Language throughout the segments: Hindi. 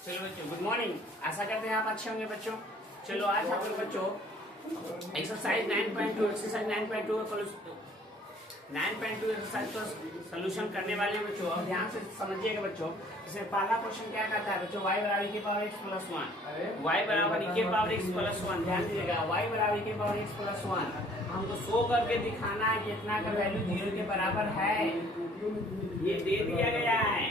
चलो बच्चों गुड मॉर्निंग। आशा करते हैं आप अच्छे होंगे बच्चों। चलो आज हम लोग बच्चों एक्सरसाइज 9.2 एक्सरसाइज 9.2 एक्सरसाइज का सोल्यूशन करने वाले हैं बच्चों। और ध्यान से समझिएगा बच्चों। इसमें पहला क्वेश्चन क्या कहता है बच्चों, y बराबर e के पावर x प्लस 1, y बराबर e के पावर x प्लस 1। ध्यान दीजिएगा, y बराबर e के पावर x प्लस 1 हमको शो करके दिखाना है कि इतना का वैल्यू 0 के बराबर है। ये दे दिया गया है,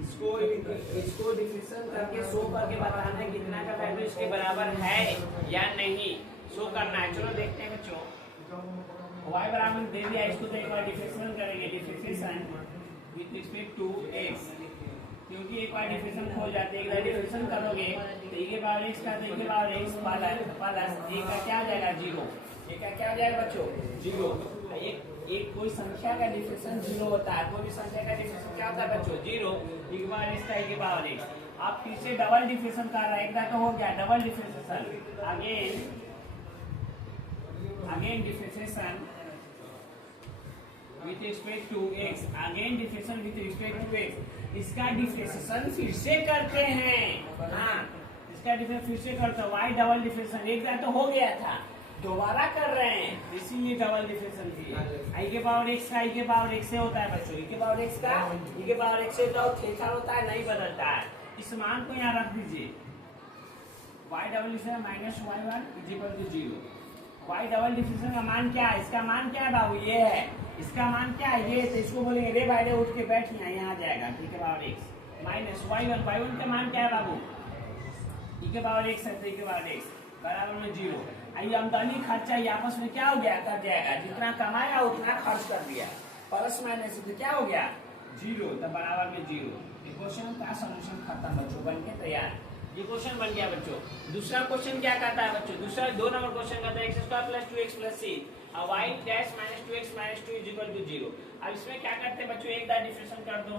इसको डिफिशन करके शो करके बताना है कितना का वैल्यू इसके बराबर है या नहीं, शो करना है। चलो देखते हैं बच्चों। y बराबर दे दिया, इसको तो एक बार डिफिशन करेंगे, डिफिशन विद रिस्पेक्ट टू x, क्योंकि एक बार डिफिशन खो जाते हैं। एक बार डिफिशन करोगे तो e के पावर x का तो e के पावर x प्लस a का क्या हो जाएगा 0, a का क्या हो जाएगा बच्चों 0। एक कोई संख्या का डिफिशन 0 होता है, कोई भी संख्या का डिफिशन क्या होता है बच्चों 0, e के पावर x का e के पावर x। आप फिर से डबल डिफिशन कर रहे हैं, एक बार तो हो गया double differentiation, again differentiation with respect to x, again differentiation with respect to x। इसका डिफिशन फिर से करते हैं, हाँ इसका डिफिशन फिर से करते हैं। y डबल डिफिशन एक बार तो हो गया था, दोबारा कर रहे हैं, इसीलिए डबल डिफिशन किए। i के पावर x का i के पावर x से होता है बच्चों, e के पावर x का e के पावर x से तो थीटा होता है, नहीं बदलता है। इस मान को यहाँ रख दीजिए, y double differentiation minus y1 is equal to 0। y double differentiation का मान क्या है, इसका मान क्या है बाबू, ये है, इसका मान क्या है ये, तो इसको बोलेंगे रे भाई रे उठ के बैठ यहाँ आ जाएगा e के power x minus y1, y1 का मान क्या है बाबू e के पावर x है, तो e के पावर x बराबर में 0। आइए आमदनी खर्चा ये आपस में क्या हो गया, कर जाएगा, जितना कमाया उतना खर्च कर दिया, प्लस माइनस तो क्या हो गया 0, तो बराबर में 0। ये क्वेश्चन का सॉल्यूशन खत्म बच्चों, बन के तैयार। ये क्वेश्चन बन गया बच्चों। दूसरा क्वेश्चन क्या कहता है बच्चों, दूसरा 2 नंबर क्वेश्चन कहता है x² + 2x + c और y डैश - 2x - 2 = 0। अब इसमें क्या करते हैं बच्चों, एक बार डिफरेंशिएशन कर दो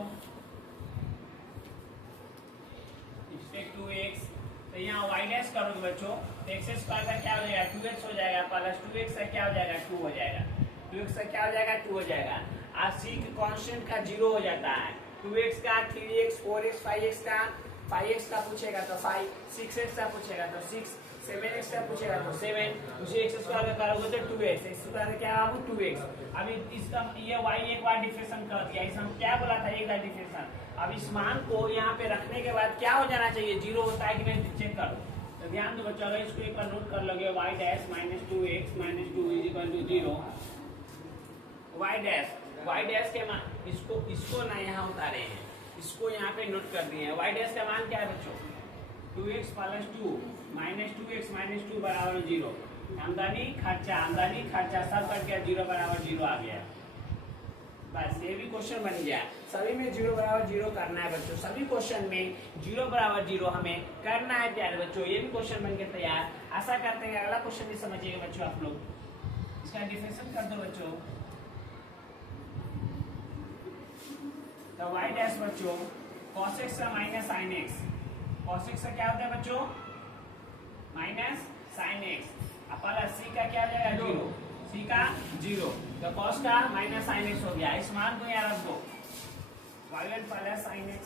रिस्पेक्ट टू x, तो यहाँ y डैश करोगे बच्चों तो x² का क्या हो जाएगा 2x हो जाएगा, प्लस 2x का क्या हो जाएगा 2 हो जाएगा, 2x का क्या हो जाएगा 2 हो जाएगा। आज c कांस्टेंट का 0 हो जाता है, 2x का 3x 4x 5x का 5x का पूछेगा तो 5, 6x का पूछेगा तो 6, 7x का पूछेगा तो 7, उसी x² का करोगे तो 2x, x² का क्या होगा 2x। अभी इसका ये y एक बार डिफरेंशिएशन कर दिया, इस हम क्या बोला था एक बार डिफरेंशिएशन। अब इस मान को यहाँ पे रखने के बाद क्या हो जाना चाहिए, 0 होता है कि नहीं चेक करो। तो ध्यान दो बच्चों, अगर इसको एक बार नोट कर लोगे y dash - 2x - 2 = 0, y dash के मान इसको ना यहाँ उतारे हैं, इसको यहाँ पे नोट कर दिए हैं। y डैश का मान क्या है बच्चों 2x + 2 - 2x - 2 बराबर 0। आमदनी खर्चा सब कट गया, 0 बराबर 0 आ गया। बस ये भी क्वेश्चन बन गया। सभी में 0 बराबर 0 करना है बच्चों, सभी क्वेश्चन में 0 बराबर 0 हमें करना है प्यारे बच्चों। ये भी क्वेश्चन बन के तैयार। आशा करते हैं अगला क्वेश्चन भी समझिएगा बच्चों आप लोग। इसका डिफरेंशिएशन कर दो बच्चों, तो y डैश बच्चों cos x का minus sin x, cos x का क्या होता है बच्चों minus sin x, plus c का क्या हो जाएगा 0, c का 0, तो cos का माइनस sin x हो गया। इस मान को यहाँ रख दो, y1 + sin x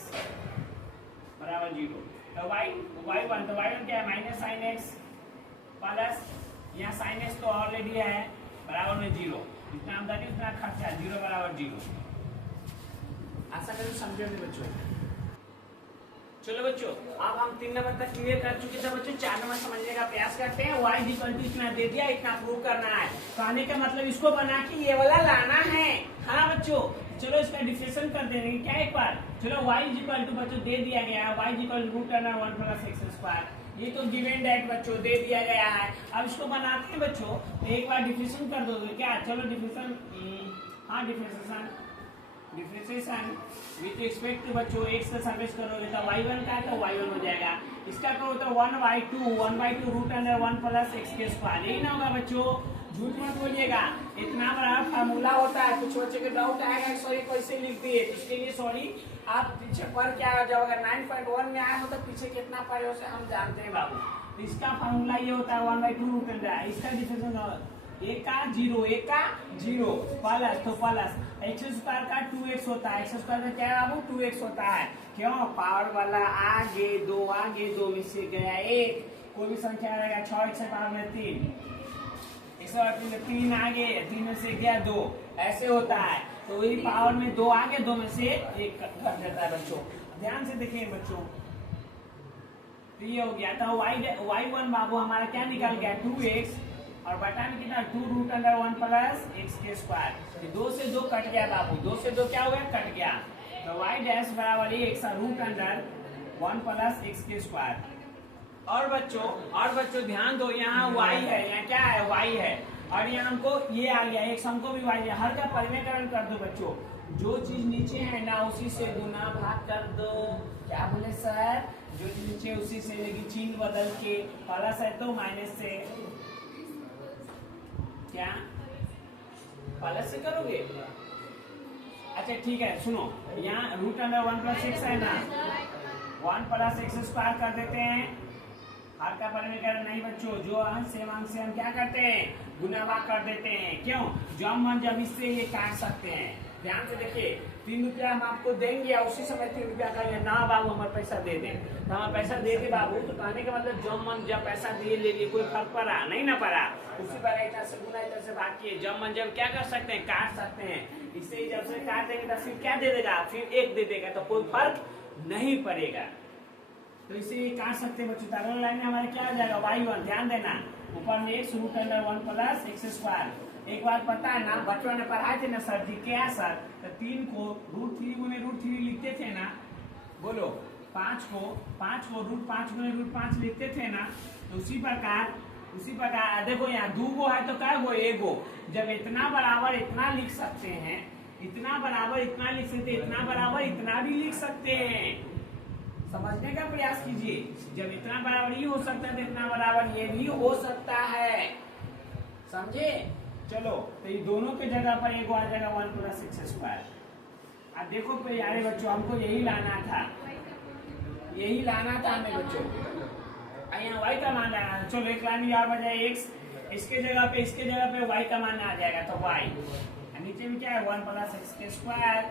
बराबर 0, तो y1 तो y1 क्या है माइनस sin x प्लस यहाँ sin x तो ऑलरेडी है बराबर में 0, जितना आमदनी उतना खर्चा, 0 बराबर 0। आशा करें समझोगे बच्चों। चलो बच्चों अब हम 3 नंबर तक क्लियर कर चुके थे बच्चों, 4 नंबर समझने का प्रयास करते हैं। y = इतना दे दिया, इतना प्रूव करना है, कहने का मतलब इसको बना के ये वाला लाना है। हाँ बच्चों चलो इसका डिफरेंशिएशन कर देंगे क्या एक बार। चलो y = बच्चों दे दिया गया है, y = √1 + x², ये तो गिवन डेट बच्चों दे दिया गया है। अब इसको बनाते हैं बच्चों, तो एक बार डिफरेंशिएशन कर दोगे क्या। चलो डिफरेंशिएशन विथ रिस्पेक्ट टू बच्चों x का सर्विस करोगे तो y1 का तो y1 हो जाएगा, इसका करो तो 1/2 √1 + x²। यही ना होगा बच्चों, झूठ मत बोलिएगा, इतना बड़ा फार्मूला होता है। कुछ बच्चे के डाउट आएगा सॉरी कैसे लिख दिए, इसके लिए सॉरी। आप पीछे पढ़ के आ जाओ, अगर 9.1 में आए हो तो पीछे कितना पढ़े हो से हम जानते हैं बाबू। तो इसका फार्मूला ये होता है 1/2 √, इसका डिफरेंशिएशन 1 का 0 प्लस, तो प्लस एक्स स्क्वायर का 2x होता है। एक्स स्क्वायर का क्या है बाबू? 2x होता है। क्यों? पावर वाला आगे दो में से गया एक, कोई भी संख्या रहेगा 6x से पावर में 3, 3 आगे 3 में से गया 2, ऐसे होता है। तो वही पावर में 2 आगे 2 में से एक कर देता है बच्चों। ध्यान से देखिए बच्चों, तो ये हो गया था y1 बाबू हमारा क्या निकल गया? 2x, और बटा में कितना? 2√1 प्लस एक्स के स्क्वायर। 2 से 2 कट गया बाबू, 2 से 2 क्या हो गया? कट गया। तो y डैश बराबर √1 प्लस एक्स के स्क्वायर। और बच्चों ध्यान दो, यहाँ y है, यहाँ क्या है? y है, और यहाँ हमको ये आ गया x, हमको भी y है। हर का परिमेयकरण कर दो बच्चों, जो चीज नीचे है ना उसी से गुना भाग कर दो। क्या बोले सर? जो चीज नीचे उसी से, लेकिन चिन्ह बदल के, प्लस है तो माइनस से, क्या प्लस से करोगे? अच्छा ठीक है, सुनो, यहाँ √1 प्लस एक्स है ना, 1 प्लस एक्स स्क्वायर कर देते हैं। हर का परिमेयकरण नहीं बच्चों, जो अंश से हम क्या करते हैं? गुना भाग कर देते हैं। क्यों? जब इससे ये काट सकते हैं। ध्यान से देखिए, 3 रुपया हम आपको देंगे, उसी समय 3 रुपया कहेंगे ना बाबू हमारे पैसा दे दें, तो हमारे पैसा दे दे बाबू। तो कहने का मतलब जब पैसा दिए ले लिए, कोई फर्क पड़ा नहीं ना पड़ा, उसी पर इतना से गुना इतना से भाग किए। जब क्या कर सकते हैं? काट सकते हैं। इससे जब से काट देंगे तो फिर क्या दे देगा? फिर 1 दे देगा, तो कोई फर्क नहीं पड़ेगा। तो इसे काट सकते हैं बच्चों। अगला लाइन में हमारे क्या आ जाएगा? y1। ध्यान देना, ऊपर में x √1 प्लस एक्स स्क्वायर। एक बार पता है ना, बच्चों ने पढ़ाए थे ना सर जी, क्या सर? तो 3 को √3 गुने √3 लिखते थे ना, बोलो। 5 को √5 गुने √5 लिखते थे ना। तो उसी प्रकार देखो, यहाँ 2 गो है तो क्या गो? 1 गो। जब इतना बराबर इतना लिख सकते हैं, इतना बराबर इतना लिख सकते हैं, इतना बराबर इतना भी लिख सकते हैं। समझने का प्रयास कीजिए। जब इतना बराबर ये हो सकता है तो इतना बराबर ये भी हो सकता है। समझे? चलो, तो ये दोनों के जगह पर एक आ जाएगा 1 प्लस एक्स स्क्वायर। अब देखो प्यारे बच्चों, हमको यही लाना था हमें बच्चों। यहाँ y का मान आना है। चलो एक लाइन और बजाय x, इसके जगह पे y का मान आ जाएगा, तो y। नीचे में क्या है? 1 प्लस एक्स के स्क्वायर।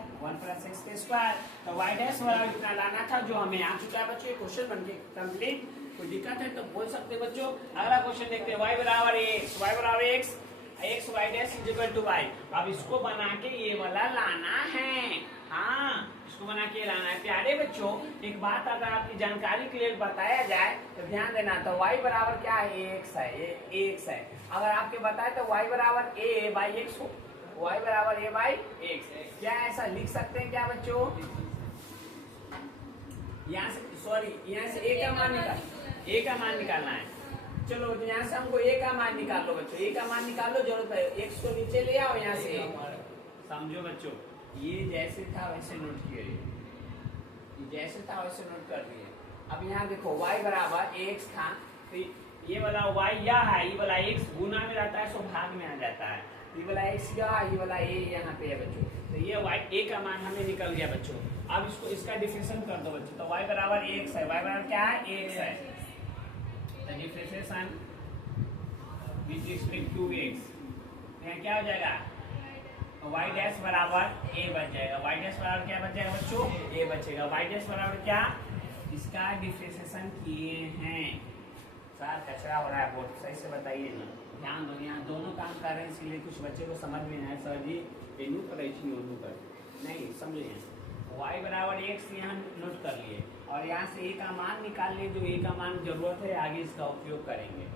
तो y डैश वाला इतना लाना था, जो हमें आ चुका है बच्चों। क्वेश्चन बन के कंप्लीट। कोई दिक्कत है तो बोल सकते बच्चों। अगला क्वेश्चन देखते हैं। y बराबर x, x y dash is equal to y। अब इसको बना के ये वाला लाना है। हाँ, इसको बना के लाना है। प्यारे बच्चों, एक बात अगर आपकी जानकारी के लिए बताया जाए तो ध्यान देना। तो y बराबर क्या है? x है। अगर आपके बताए तो y बराबर a बाई एक्स हो, y बराबर a बाई एक्स। क्या ऐसा लिख सकते हैं क्या बच्चों? यहाँ से a का मान निकालना है। चलो यहाँ से हमको a का मान निकाल लो बच्चों, a का मान निकाल लो। जरूरत है x को नीचे ले आओ यहाँ से। समझो बच्चों, ये जैसे था वैसे नोट किए, कर दिए। अब यहाँ देखो y बराबर ax था, तो ये वाला y या है, ये वाला x गुना में रहता है, सो भाग में आ जाता है। ये वाला x या, ये वाला a यहाँ पे है बच्चों। तो ये y a का मान हमें निकल गया बच्चों। अब इसका डिफरेंशिएशन कर दो बच्चों। तो y बराबर ax है, y बराबर क्या है? ax है। तो differentiation with respect to x, यहाँ क्या हो जाएगा? y डैश बराबर a बच जाएगा। y डैश बराबर क्या बच जाएगा बच्चों? a बचेगा। y डैश बराबर क्या? इसका डिफरेंशिएशन किए हैं। सर कचरा हो रहा है बहुत, सही से बताइए ना। ध्यान दो, यहाँ दोनों काम कर रहे हैं, इसीलिए कुछ बच्चे को समझ में आए। सर जी इनू कर नहीं समझे। y बराबर x यहाँ नोट कर लिए, और यहाँ से a का मान निकाल लिए। जो a का मान जरूरत है आगे इसका उपयोग करेंगे,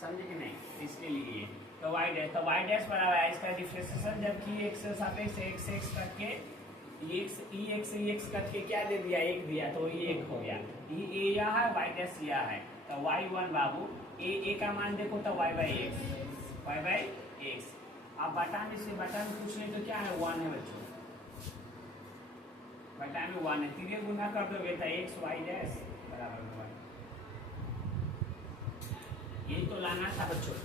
समझे कि नहीं? इसके लिए तो y डैश बराबर है इसका डिफरेंशिएशन, जबकि x से सापेक्ष x कट के x कट के क्या दे दिया? 1 दिया, तो ये 1 हो गया। ये a या है, y डैश या है। तो y1 बाबू a का मान देखो तो y बाई एक्स। अब बटा में पूछ ले तो क्या है? 1 है बच्चों। बटा में 1 है, 3 गुना कर दोगे तो x y डैश बराबर 1। यही तो लाना था बच्चों,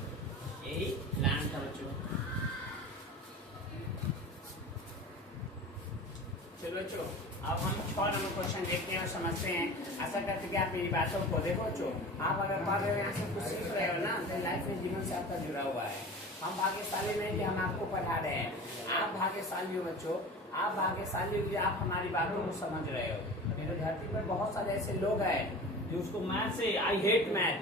चलो बच्चों, अब हम 6 नंबर क्वेश्चन देखते हैं और समझते हैं। आशा करते कि आप मेरी बातों को देखो बच्चों, आप अगर पढ़ रहे हो, यहाँ से कुछ सीख रहे हो ना, तो लाइफ में जीवन से आपका जुड़ा हुआ है। हम भाग्यशाली नहीं कि हम आपको पढ़ा रहे हैं, आप भाग्यशाली हो बच्चों, आप भाग्यशाली हो कि आप हमारी बातों को समझ रहे हो। मेरे धरती पर बहुत सारे ऐसे लोग हैं जो उसको मैथ से, आई हेट मैथ,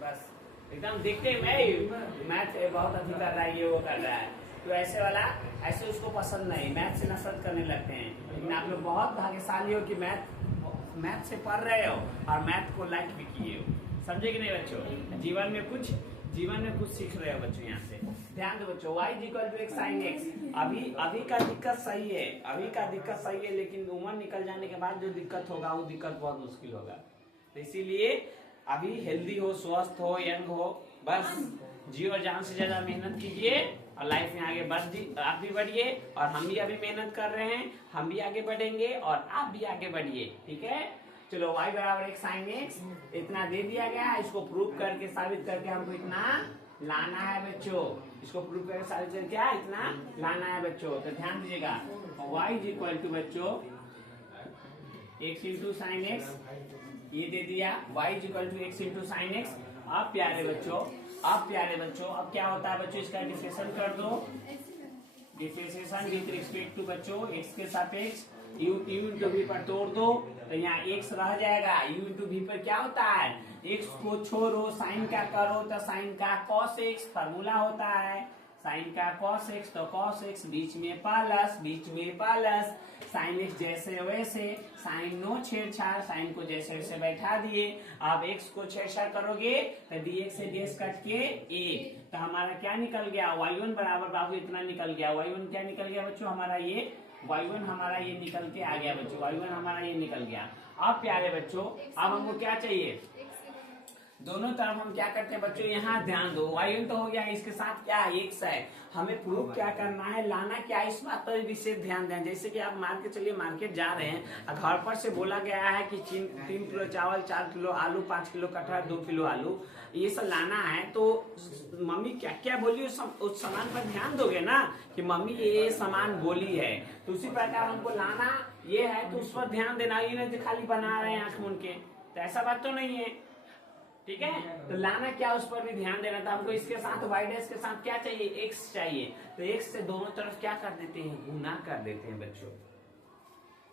बस एकदम देखते मैथ बहुत अधिक कर रहा है, ये वो कर रहा है, तो ऐसे वाला ऐसे उसको पसंद नहीं, मैथ से नफरत करने लगते हैं। लेकिन आप लोग बहुत भाग्यशाली हो कि मैथ से पढ़ रहे हो और मैथ को लाइक भी किए हो। समझे कि नहीं बच्चों? जीवन में कुछ सीख रहे हो बच्चों। यहाँ से ध्यान दो बच्चों, y = x sin x। अभी का दिक्कत सही है, अभी का दिक्कत सही है, लेकिन उम्र निकल जाने के बाद जो दिक्कत होगा वो दिक्कत बहुत मुश्किल होगा। तो इसीलिए अभी हेल्दी हो, स्वस्थ हो, यंग हो, बस जी और जान से ज्यादा मेहनत कीजिए और लाइफ में आगे आप भी बढ़िए, और हम भी अभी मेहनत कर रहे हैं, हम भी आगे बढ़ेंगे और आप भी आगे बढ़िए। ठीक है, चलो y = x sin x इतना दे दिया गया, इसको प्रूव करके साबित करके हमको इतना लाना है बच्चों, इसको प्रूव करके साबित करके क्या इतना लाना है बच्चों। तो ध्यान दीजिएगा, y = बच्चों x × sin x, ये दे दिया, y = x × sin x। अब प्यारे बच्चों, अब क्या होता है बच्चों, इसका डिफरेंशिएशन कर दो, डिफरेंशिएशन विद रिस्पेक्ट टू बच्चों x के सापेक्ष, u × v पर तोड़ दो, तो यहाँ x रह जाएगा, u × v पर क्या होता है, x को छोड़ो, साइन का करो तो साइन का cos x फार्मूला होता है, साइन का cos x तो cos x, बीच में प्लस, साइन x जैसे वैसे, साइन नो छेड़छाड़, साइन को जैसे वैसे बैठा दिए। अब x को छेड़छाड़ करोगे तो dx से dx कट के 1, तो हमारा क्या निकल गया, y1 बराबर, बाबू इतना निकल गया, y1 क्या निकल गया बच्चों, हमारा ये y1 हमारा ये निकल के आ गया बच्चों, y1 हमारा ये निकल गया। अब प्यारे बच्चों, अब हमको क्या चाहिए, दोनों तरफ हम क्या करते हैं बच्चों, यहाँ ध्यान दो, y1 तो हो गया, इसके साथ क्या x है, हमें प्रूफ क्या करना है, लाना क्या है, इस बात पर विशेष ध्यान दें। जैसे कि आप मार्केट जा रहे हैं, घर पर से बोला गया है कि 3 किलो चावल, 4 किलो आलू, 5 किलो कटहल, 2 किलो आलू, ये सब लाना है, तो मम्मी क्या क्या बोली उस सामान पर ध्यान दोगे ना, कि मम्मी ये सामान बोली है, तो उसी प्रकार हमको लाना ये है, तो उस पर ध्यान देना, ये नहीं खाली बना रहे हैं आंख मूंद के, तो ऐसा बात तो नहीं है। ठीक है, तो लाना क्या उस पर भी ध्यान देना था हमको। इसके साथ y' के साथ क्या चाहिए, x चाहिए, तो x से दोनों तरफ क्या कर देते हैं, गुना कर देते हैं बच्चों।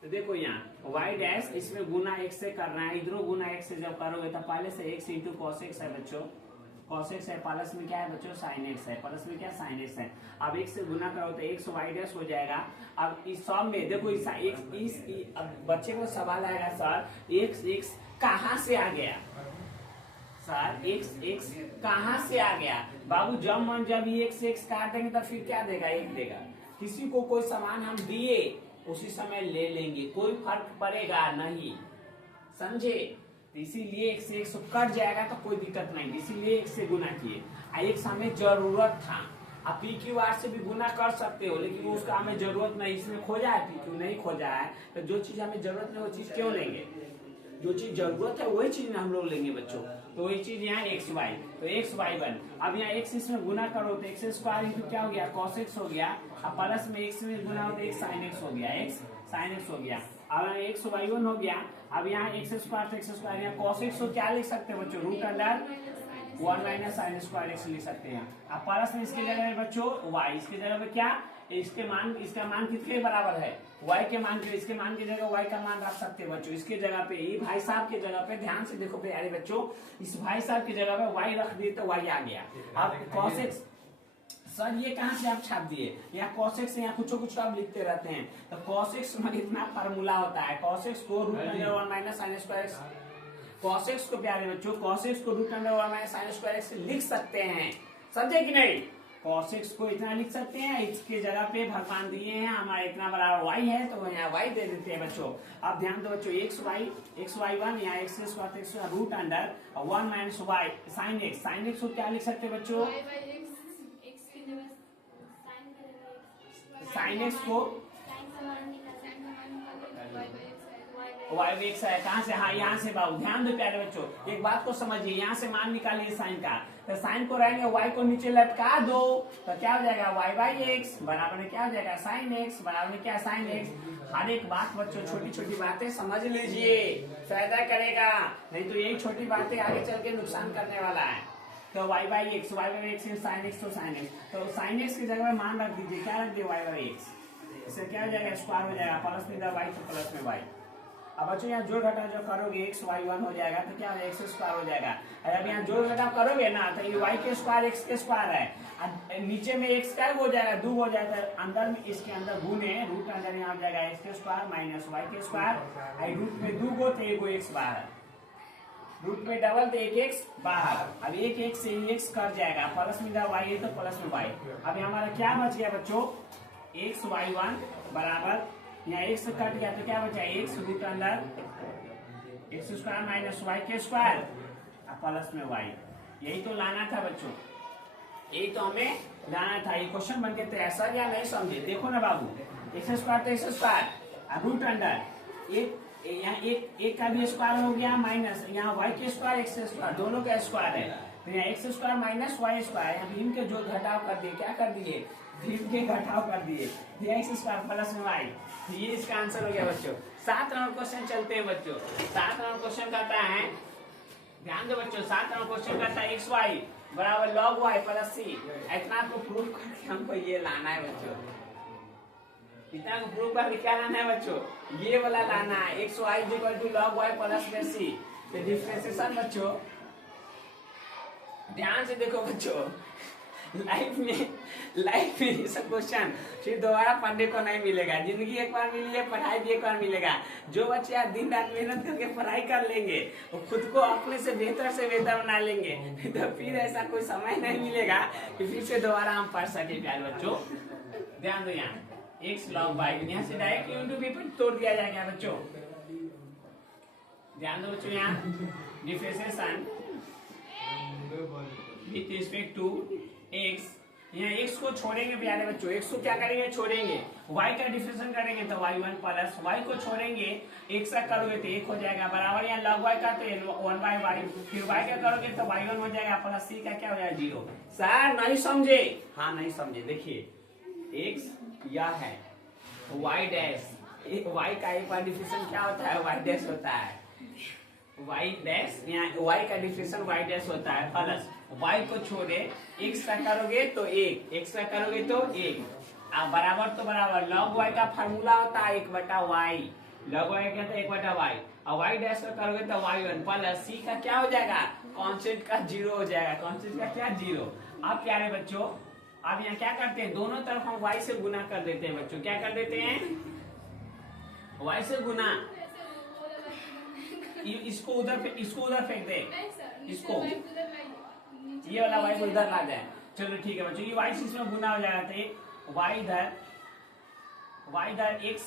तो देखो यहाँ y' इसमें गुना x से करना है, इधरों गुना x से जब करोगे तो पहले से x × cos x है बच्चों, cos x है, प्लस में क्या है बच्चों, sin x है, प्लस में क्या sin x है। अब x से गुना करो तो x y' हो जाएगा। अब इस सब में देखो, अब बच्चे को सवाल आएगा, सर x कहाँ से आ गया, सर x कहाँ से आ गया, बाबू जब ये x काट देंगे तो फिर क्या देगा, 1 देगा। किसी को कोई सामान हम दिए उसी समय ले लेंगे, कोई फर्क पड़ेगा नहीं, समझे, तो इसीलिए x कट जाएगा तो कोई दिक्कत नहीं, इसीलिए x से गुना किए। x हमें जरूरत था, आप PQR से भी गुना कर सकते हो, लेकिन उसका हमें जरूरत नहीं, इसमें खोजा है, PQ नहीं खोजा है, तो जो चीज हमें जरूरत नहीं वो चीज क्यों लेंगे, जो चीज जरूरत है वही चीज हम लोग लेंगे बच्चों। तो वही चीज यहाँ xy, तो xy1, अब यहाँ x इसमें गुना करो तो x² क्या हो गया, cos x हो गया, अब प्लस में x में गुना हो तो x sin x हो गया, x sin x हो गया। अब xy1 हो गया, अब यहाँ x² तो x², यहाँ cos x को क्या लिख सकते हैं बच्चों, √1 - sin² x लिख सकते हैं। अब प्लस में इसके जगह में बच्चों y, इसके जगह पे क्या, इसका मान किसके बराबर है, y के मान के, इसके मान की जगह y का मान रख सकते हैं बच्चों। इसके जगह पे, ये भाई साहब के जगह पे, ध्यान से देखो प्यारे बच्चों, इस भाई साहब की जगह पे y रख दिए तो y आ गया। अब cos x, सर ये कहाँ से आप छाप दिए, यहाँ cos x यहाँ कुछ आप लिखते रहते हैं, तो cos x में इतना फार्मूला होता है, cos x को √1 - sin² x, cos x को प्यारे बच्चों, cos x को √1 - sin² x लिख सकते हैं, समझे कि नहीं, cos x को इतना लिख सकते हैं, इसके जगह पे भगवान दिए हैं हमारा इतना बड़ा y है, तो यहाँ y दे देते हैं बच्चों। अब ध्यान दो बच्चों, xy1 यहाँ x² √1 - y sin x को क्या लिख सकते हैं बच्चों, sin x को y x है, कहाँ से, हाँ यहाँ से, बाबू ध्यान दो प्यारे बच्चों, एक बात को समझिए, यहाँ से मान निकालिए साइन का, तो साइन को रहेंगे y को नीचे लटका दो तो क्या हो जाएगा y बाई एक्स बराबर में क्या हो जाएगा साइन एक्स बराबर में क्या साइन एक्स। हर एक बात बच्चों छोटी छोटी बातें समझ लीजिए, फायदा करेगा, नहीं तो यही छोटी बातें आगे चल के नुकसान करने वाला है। तो y by x sine x तो साइन एक्स, तो साइन एक्स की जगह में मान रख दीजिए, क्या रख दिए y बाई एक्स, इससे क्या हो जाएगा स्क्वायर हो जाएगा, प्लस में y तो प्लस में y। अब बच्चों यहाँ जोड़ घटाव जो करोगे x y 1 हो जाएगा तो क्या हो जाएगा x स्क्वायर हो जाएगा। अब यहाँ जोड़ घटाव करोगे ना तो ये y के स्क्वायर x के स्क्वायर है, नीचे में x का हो जाएगा 2 हो जाएगा, अंदर में इसके अंदर गुने रूट अंदर यहाँ हो जाएगा x के स्क्वायर माइनस y के स्क्वायर, रूट में 2 गो तो 1 x बाहर, रूट में डबल तो 1 x बाहर। अब 1 x से x कट जाएगा, प्लस में y है तो प्लस में y। अब हमारा क्या बच गया बच्चों x y1 बराबर यहाँ x कट गया तो क्या बचा x रूट अंदर x स्क्वायर माइनस y के स्क्वायर प्लस में y। यही तो लाना था बच्चों, यही तो हमें लाना था। ये क्वेश्चन बन के तैयार, सर या नहीं समझे, देखो ना बाबू, x स्क्वायर तो x स्क्वायर रूट अंडर यहाँ एक का भी स्क्वायर हो गया माइनस यहाँ y के स्क्वायर x स्क्वायर दोनों का स्क्वायर है, तो यहाँ x square minus y square, यहाँ भीम के जो घटाव कर दिए, क्या कर दिए भीम के घटाव कर दिए, x स्क्वायर प्लस में y। ये इसका आंसर हो गया बच्चों। 7 नंबर क्वेश्चन चलते हैं बच्चों। 7 नंबर क्वेश्चन कहता है, ध्यान दो बच्चों, 7 नंबर क्वेश्चन कहता है एक्स वाई बराबर लॉग वाई प्लस सी। इतना को प्रूव करके हमको ये लाना है बच्चों, इतना को प्रूव करके क्या लाना है बच्चों, ये वाला लाना है, x y equal to log y plus में सी। तो डिफरेंशिएशन बच्चों ध्यान से देखो बच्चों, लाइफ में ये सब क्वेश्चन फिर दोबारा पढ़ने को नहीं मिलेगा। जिंदगी एक बार मिली है, पढ़ाई भी एक बार मिलेगा। जो बच्चे आज दिन रात मेहनत करके पढ़ाई कर लेंगे वो खुद को अपने से बेहतर बना लेंगे, तो फिर ऐसा कोई समय नहीं मिलेगा कि फिर से दोबारा हम पढ़ सके। प्यारे बच्चों ध्यान दो, यहाँ एक्स लॉग वाई यहाँ से डायरेक्ट इंटू बी पर तोड़ दिया जाएगा बच्चों। ध्यान दो बच्चों, यहाँ differentiation with respect to x, यहाँ x को छोड़ेंगे प्यारे बच्चों, x को क्या करेंगे छोड़ेंगे, y का डिफरेंशिएशन करेंगे तो y1 प्लस y को छोड़ेंगे x का करोगे तो 1 हो जाएगा बराबर यहाँ log y का तो 1 बाई y, फिर y का करोगे तो y1 हो जाएगा प्लस c का क्या हो जाएगा 0। सर नहीं समझे, हाँ नहीं समझे, देखिए x यह है y डैश, y का एक बार डिफरेंशिएशन क्या होता है y डैश होता है, y डैश यहाँ y का डिफरेंशिएशन y डैश होता है प्लस y को छोड़े x का करोगे तो 1, x का करोगे तो 1, अब बराबर तो बराबर log y का फार्मूला होता है 1/y, log y क्या था 1/y, और y डैश का करोगे तो y1 प्लस c का क्या हो जाएगा कांस्टेंट का 0 हो जाएगा, कांस्टेंट का क्या 0। अब प्यारे बच्चों अब यहाँ क्या करते हैं, दोनों तरफ हम y से गुना कर देते हैं बच्चों, क्या कर देते हैं y से गुना, इसको उधर फेंक दे, इसको ये वाला y को इधर ला जाए। चलो ठीक है बच्चों, ये y से इसमें गुना हो जाएगा तो y इधर x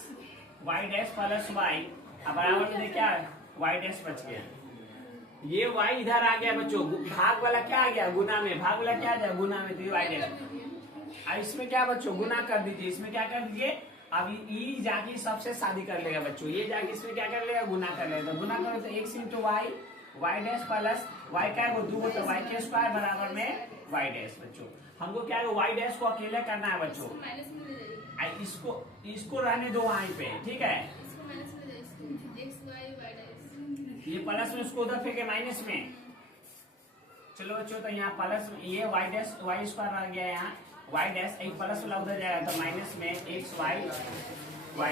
y dash plus y, अब बराबर में क्या y डैश बच गया, ये y इधर आ गया बच्चों, भाग वाला क्या आ गया गुना में, भाग वाला क्या आ जाएगा गुना में, तो ये y डैश। अब इसमें क्या बच्चों गुना कर दीजिए, इसमें क्या कर दीजिए, अब ये जाके सबसे शादी कर लेगा बच्चों, ये जाके इसमें क्या कर लेगा गुना कर लेगा, तो गुना करो तो x into y, y dash plus y का है वो 2 तो y के स्क्वायर बराबर में y डैश। बच्चों हमको क्या है y डैश को अकेले करना है बच्चों, इसको रहने दो वहीं पे, ठीक है, ये प्लस में उसको उधर फेंके माइनस में। चलो बच्चों तो यहाँ प्लस ये y डैश y स्क्वायर आ गया, यहाँ y डैश एक प्लस वाला उधर जाएगा तो माइनस में x y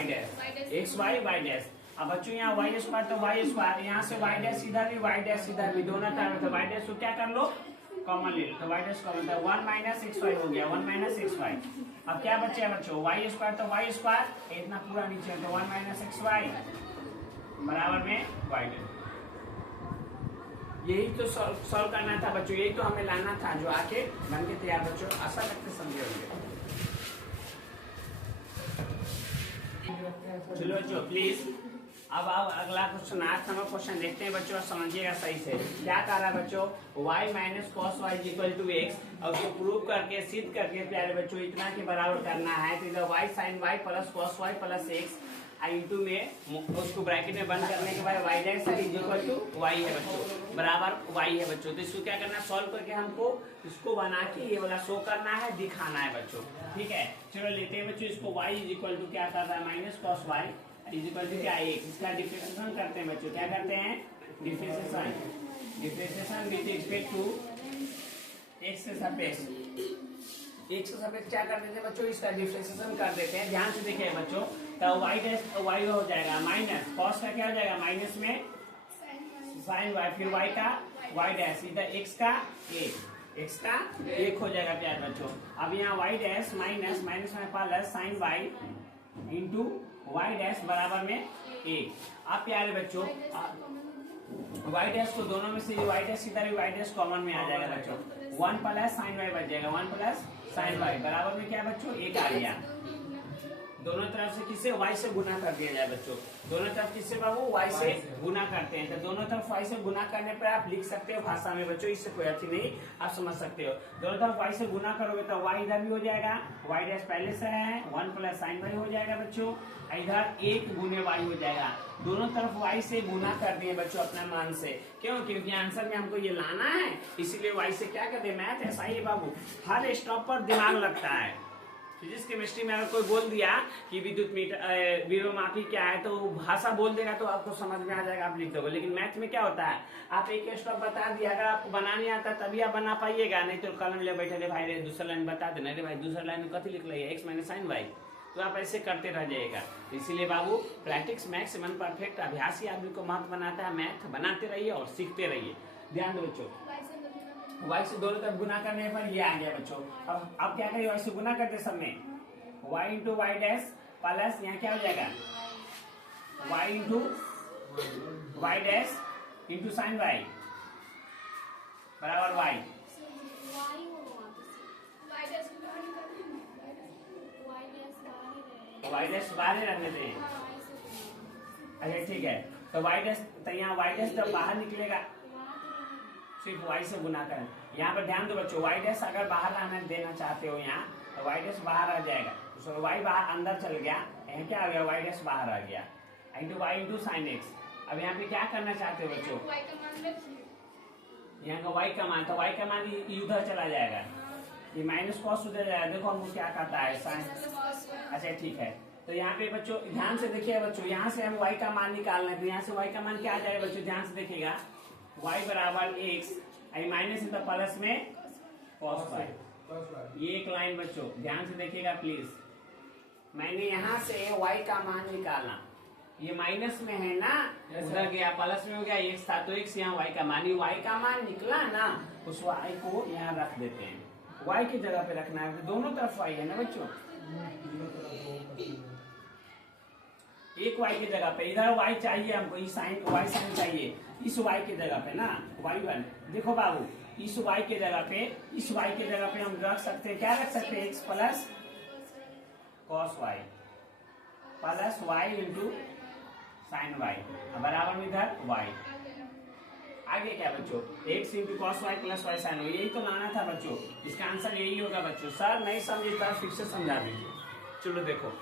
dash x y dash. अब बच्चों यहाँ y स्क्वायर तो y स्क्वायर, यहाँ से y डैश इधर भी y डैश इधर भी, दोनों तरफ तो y डैश को क्या कर लो कॉमन ले लो, तो y डैश कॉमन, तो 1 माइनस xy हो गया, 1 माइनस xy। अब क्या बचे बच्चों y स्क्वायर तो y स्क्वायर इतना पूरा नीचे तो 1 माइनस xy बराबर में y डैश। यही तो सॉल्व करना था बच्चों, यही तो हमें लाना था जो आके बन के तैयार। बच्चों आशा करते समझे होंगे। चलो बच्चों प्लीज अब अगला क्वेश्चन 8 नंबर क्वेश्चन देखते हैं बच्चों, समझिएगा सही से। क्या कह रहा है बच्चों, y minus cos y equal to x, और उसको प्रूव करके सिद्ध करके प्यारे बच्चों इतना के बराबर करना है, तो इधर y sine y plus cos y plus x into में उसको ब्रैकेट में बंद करने के बाद y dash is equal to y है बच्चों, बराबर वाई है बच्चों। तो इसको क्या करना है, सॉल्व करके हमको इसको बना के ये वाला शो करना है, दिखाना है बच्चों। ठीक है, चलो लेते हैं बच्चों इसको। y इज इक्वल टू क्या कर रहा है, minus cos y is equal to क्या एक, इसका डिफरेंशिएशन करते हैं बच्चों। क्या करते हैं, differentiation with respect to x के सापेक्ष। एक्स के सापेक्ष क्या कर देते हैं बच्चों, इसका डिफरेंशिएशन कर देते हैं। ध्यान से देखिए बच्चों, तो वाई डैश वाई हो जाएगा माइनस कॉस का क्या हो जाएगा, माइनस में साइन वाई, फिर वाई का वाई डैश, इधर एक्स का एक हो जाएगा प्यार बच्चों। अब यहाँ वाई डैश माइनस माइनस में plus sine y into y dash बराबर में एक। अब प्यारे बच्चों वाई डैश को दोनों में से वाई डैश की तरह वाई डैश कॉमन में आ जाएगा बच्चों, 1 प्लस साइन वाई बच जाएगा, 1 प्लस साइन वाई बराबर में क्या बच्चों, एक आ गया। दोनों तरफ से किससे, y से गुना कर दिया जाए बच्चों। दोनों तरफ किससे बाबू, y से गुना करते हैं। तो दोनों तरफ y से गुना करने पर आप लिख सकते हो भाषा में बच्चों, इससे कोई अच्छी नहीं, आप समझ सकते हो। दोनों तरफ y से गुना करोगे तो y इधर भी हो जाएगा, y डैश पहले से है 1 प्लस साइन वाई हो जाएगा बच्चों, इधर 1 गुने y हो जाएगा। दोनों तरफ y से गुना कर दिए बच्चों अपने मान से, क्यों, क्योंकि आंसर में हमको ये लाना है, इसीलिए y से क्या करते हैं। मैथ ऐसा ही है बाबू, हर स्टॉप पर दिमाग लगता है। फिजिक्स केमिस्ट्री में अगर कोई बोल दिया कि विद्युत मीटर विभवमापी क्या है, तो भाषा बोल देगा तो आपको समझ में आ जाएगा, आप लिख दोगे। लेकिन मैथ में क्या होता है, आप एक स्टॉप बता दिया, अगर आपको बनाने आता तभी आप बना पाइएगा, नहीं तो कलम ले बैठे रे भाई रे दूसरा लाइन बता देना, रे भाई दूसरा लाइन में कथी लिख लिया, एक्स माइनस साइन वाई, तो आप ऐसे करते रह जाएगा। इसीलिए बाबू प्रैक्टिस मैक्स मन परफेक्ट, अभ्यास ही आदमी को महत्व बनाता है। मैथ बनाते रहिए और सीखते रहिए। ध्यान दो बच्चों, y से दोनों तरफ गुना करने पर ये आ गया बच्चों। अब क्या करिए, y से गुना करते सब में y into y dash plus यहाँ क्या हो जाएगा, y into y dash into sine y बराबर y। वाई डैश बाहर रखने दें, अच्छा ठीक है। तो वाई डैश, तो यहाँ वाई डैश जब बाहर निकलेगा सिर्फ y से गुना करें। यहाँ पर ध्यान दो बच्चों, y डैश अगर बाहर आने देना चाहते हो यहाँ, तो y डैश बाहर आ जाएगा, तो y बाहर अंदर चल गया, यहाँ क्या आ गया, y डैश बाहर आ गया into y into sign x। अब यहाँ पे क्या करना चाहते हो बच्चों, यहाँ का y का मान, तो y का मान उधर चला जाएगा, ये माइनस कॉस उधर जाएगा। देखो हमको क्या करता है साइन, अच्छा ठीक है। तो यहाँ पे बच्चों ध्यान से देखिए बच्चों, यहाँ से हम y का मान निकालना है, तो यहाँ से y का मान क्या आ जाएगा बच्चों, ध्यान से देखिएगा, y बराबर x माइनस इन प्लस में कॉस वाई, ये एक लाइन बच्चों ध्यान से देखिएगा प्लीज। मैंने यहाँ से y का मान निकाला, ये माइनस में है ना, उधर गया प्लस में हो गया, x था तो x, यहाँ y का मान, ये y का मान निकला ना, उस y को यहाँ रख देते हैं, y की जगह पे रखना है, दोनों तरफ y है ना बच्चों, एक y की जगह पे, इधर y चाहिए हमको, इस साइन y साइन चाहिए इस y की जगह पे ना, y1। देखो बाबू इस y की जगह पे, इस y की जगह पे हम रख सकते हैं, क्या रख सकते हैं, x plus cos y plus y into sine y बराबर में इधर y। आगे क्या बच्चों, x into cos y plus y sine y, यही तो लाना था बच्चों, इसका आंसर यही होगा बच्चों। सर नहीं समझे तो फिर से समझा दीजिए। चलो देखो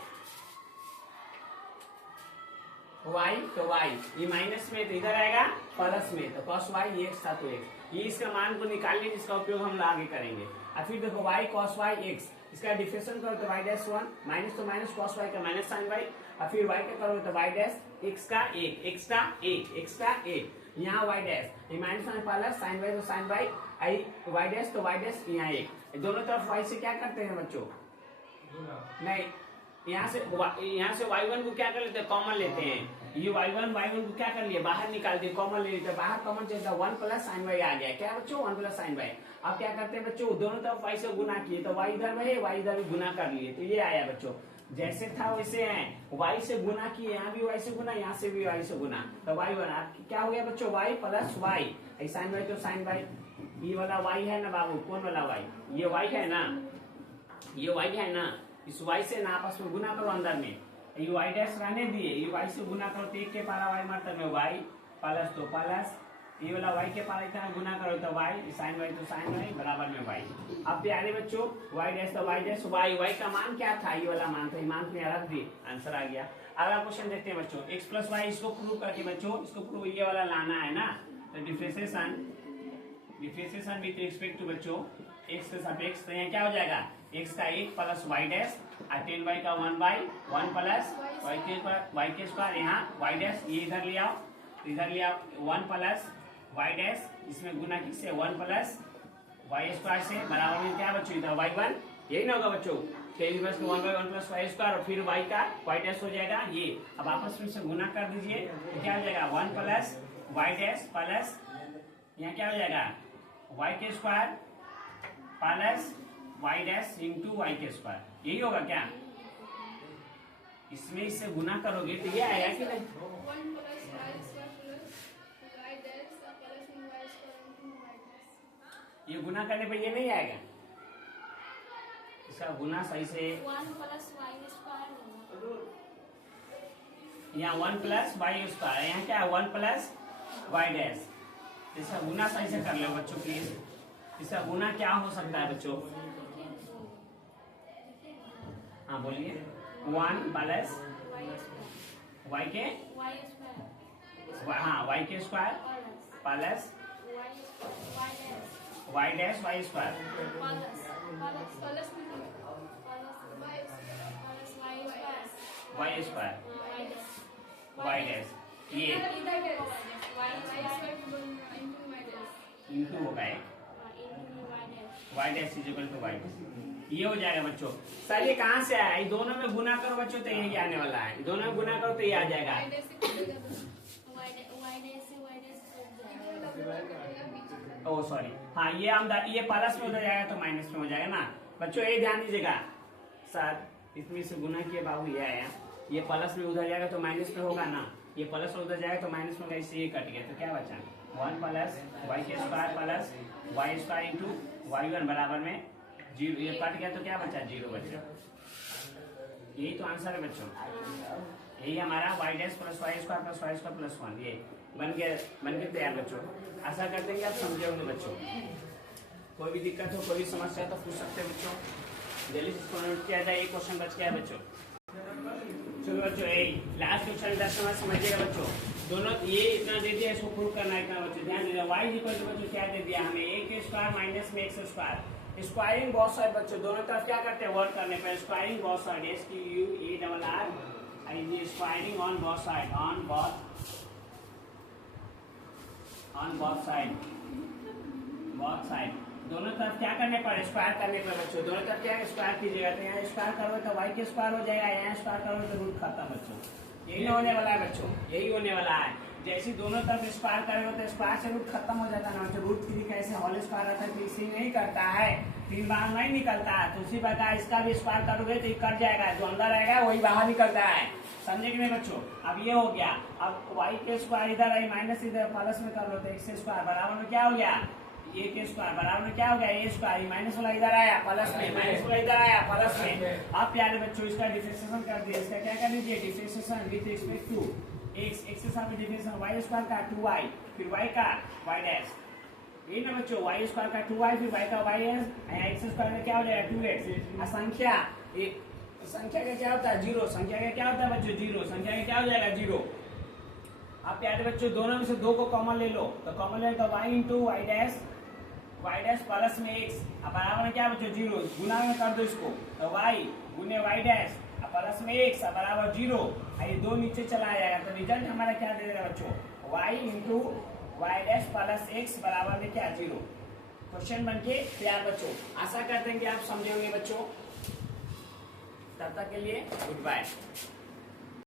y, तो y ये माइनस में, तो इधर आएगा प्लस में, तो cos y ये x था तो x, ये इसका मान को निकालने जिसका उपयोग हम आगे करेंगे। और फिर देखो y cos y x, इसका डिफरेंशिएशन करो तो y डैश 1 माइनस, तो माइनस cos y का माइनस साइन y, और फिर y का करो तो y डैश x का 1, x का 1, x का 1, यहाँ y डैश ये माइनस में प्लस साइन y, तो साइन y आई y डैश, तो y डैश यहाँ 1, दोनों तरफ y से क्या करते हैं बच्चों, नहीं यहाँ से y1 को क्या कर लेते हैं, कॉमन लेते हैं, ये y1 को क्या कर लिए, बाहर निकाल दिए, कॉमन ले लेते हैं, बाहर कॉमन चलता 1 प्लस साइन वाई आ गया, क्या बच्चों 1 प्लस साइन वाई। अब क्या करते हैं बच्चों, दोनों तरफ y से गुना किए, तो y इधर में है, y इधर भी गुना कर लिए, तो ये आया बच्चों, जैसे था वैसे है, y से गुना किए, यहाँ भी y से गुना, यहाँ से भी y से गुना, तो y बना क्या हो गया बच्चों, y plus y, sine y तो साइन वाई, ये वाला y है ना बाबू, कौन वाला y, ये y है ना, ये y है ना, इस y से ना आपस में गुना करो अंदर में, ये y डैश रहने दिए, ये y से गुना करो तो 1 के पारा y मतलब में y प्लस, तो प्लस ये वाला y के पावर इतना गुना करो तो y, sin y तो sin y बराबर में y। अब प्यारे बच्चों y डैश तो y डैश y का मान क्या था, ये वाला मान था, ये मान में रख दिए, आंसर आ गया। अगला क्वेश्चन देखते हैं बच्चों, x प्लस वाई, इसको प्रूव करके बच्चों, इसको प्रूव ये वाला लाना है ना, तो डिफरेंशिएशन विथ रिस्पेक्ट टू बच्चों x के सापेक्ष, तो यहाँ क्या हो जाएगा, x का 1 प्लस y डैश और 10y का 1 प्लस y के स्क्वायर, यहाँ y डैश ये इधर ले आओ, 1 प्लस y डैश, इसमें गुना किससे 1 प्लस y स्क्वायर से, बराबर में क्या बच्चों इधर y1, यही ना होगा बच्चों, 1 प्लस y स्क्वायर और फिर y का y डैश हो जाएगा ये। अब आपस में से गुना कर दीजिए तो क्या हो जाएगा 1 प्लस y डैश प्लस यहाँ क्या हो जाएगा y के square plus y dash into y के स्क्वायर, यही होगा क्या, इसमें इससे गुना करोगे तो ये आएगा कि नहीं, 1 plus y square plus y dash plus y square into y dash, ये गुना करने पे ये नहीं आएगा, इसका गुना सही से 1 प्लस y स्क्वायर, यहाँ 1 प्लस वाई स्क्वायर, यहाँ क्या है 1 प्लस वाई डैश, इसका गुना सही से कर लो बच्चों प्लीज, इसका गुना क्या हो सकता है बच्चों, हाँ बोलिए, 1 प्लस वाई के, हाँ वाई के square plus y dash y square y square y dash, ये इंटू होगा y dash is equal to y, ये हो जाएगा बच्चों। सर ये कहाँ से आया, ये दोनों में गुना करो बच्चों तो यही आने वाला है, दोनों में गुना करो तो ये आ जाएगा, ओ सॉरी, हाँ ये प्लस में उधर जाएगा तो माइनस में हो जाएगा ना बच्चों, ये ध्यान दीजिएगा। सर इसमें से गुना किया बाबू, ये आया, ये प्लस में उधर जाएगा तो माइनस में होगा ना, ये प्लस में उधर जाएगा तो माइनस में होगा, इससे ये कट गया तो क्या बचा 1 प्लस वाई के square plus y square into y1 बराबर में 0, ये कट गया तो क्या बचा 0 बचा, यही तो आंसर है बच्चों, यही हमारा y dash plus y square plus 1, ये बन गया तैयार बच्चों। आशा करते हैं कि आप समझे होंगे बच्चों, कोई भी दिक्कत हो, कोई भी समस्या तो पूछ सकते हैं बच्चों, जल्दी से नोट किया जाए, एक क्वेश्चन बच गया है बच्चों। चलो बच्चों यही लास्ट क्वेश्चन 10 नंबर समझिएगा बच्चों, दोनों ये इतना दे दिया, इसको प्रूव करना है इतना बच्चों, ध्यान दीजिए, वाई इक्वल टू बच्चों क्या दे दिया हमें, a के स्क्वायर माइनस में x स्क्वायर, स्क्वायरिंग बहुत साइड बच्चों, दोनों तरफ क्या करते हैं वर्क करने पर, स्क्वायरिंग बहुत side, SQUARR, squaring on both side, both side, दोनों तरफ क्या करने पर, स्क्वायर करने पर बच्चों, दोनों तरफ क्या स्क्वायर कीजिएगा, तो यहाँ स्क्वायर करोगे तो y के स्क्वायर हो जाएगा, यहाँ स्क्वायर करोगे तो रूट खत्म बच्चों, यही होने वाला है बच्चों, यही होने वाला है। जैसे दोनों तरफ स्क्वायर करेंगे तो स्क्वायर से रूट खत्म हो जाता है ना बच्चों, रूट 3 कैसे होल स्क्वायर आता है, फिक्स नहीं करता है, 3 बार नहीं निकलता है, तो उसी प्रकार इसका भी स्क्वायर करोगे तो ये कट जाएगा, जो अंदर आएगा वही बाहर निकलता है, समझे कि नहीं बच्चों। अब ये हो गया, अब y के स्क्वायर इधर आई माइनस इधर प्लस में कर लो तो x स्क्वायर बराबर में क्या हो गया, a के स्क्वायर बराबर में क्या हो गया, a स्क्वायर, माइनस वाला इधर आया प्लस में, माइनस वाला इधर आया प्लस में। अब प्यारे बच्चों इसका डिफरेंशिएशन कर दिया, इसका क्या कर दीजिए, differentiation with respect to x, x के साथ डिफरेंशिएशन y स्क्वायर का 2y, फिर y का y डैश, ये ना बच्चों y स्क्वायर का 2y, फिर y का y है, x स्क्वायर का क्या हो जाएगा 2x, संख्या एक संख्या का क्या होता है 0, संख्या का क्या होता है बच्चों 0, संख्या का क्या हो जाएगा 0। आप प्यारे बच्चों दोनों में से 2 को कॉमन ले लो, तो कॉमन ले तो y into y dash plus में x, अब बराबर में क्या बच्चों 0, गुना में कर दो इसको, तो y गुने y डैश प्लस में x बराबर 0, ये 2 नीचे चला जाएगा, तो रिजल्ट हमारा क्या दे देगा बच्चों, y into y dash plus x बराबर में क्या 0। क्वेश्चन बन के तैयार बच्चों, आशा करते हैं कि आप समझे होंगे बच्चों, तब तक के लिए गुड बाय।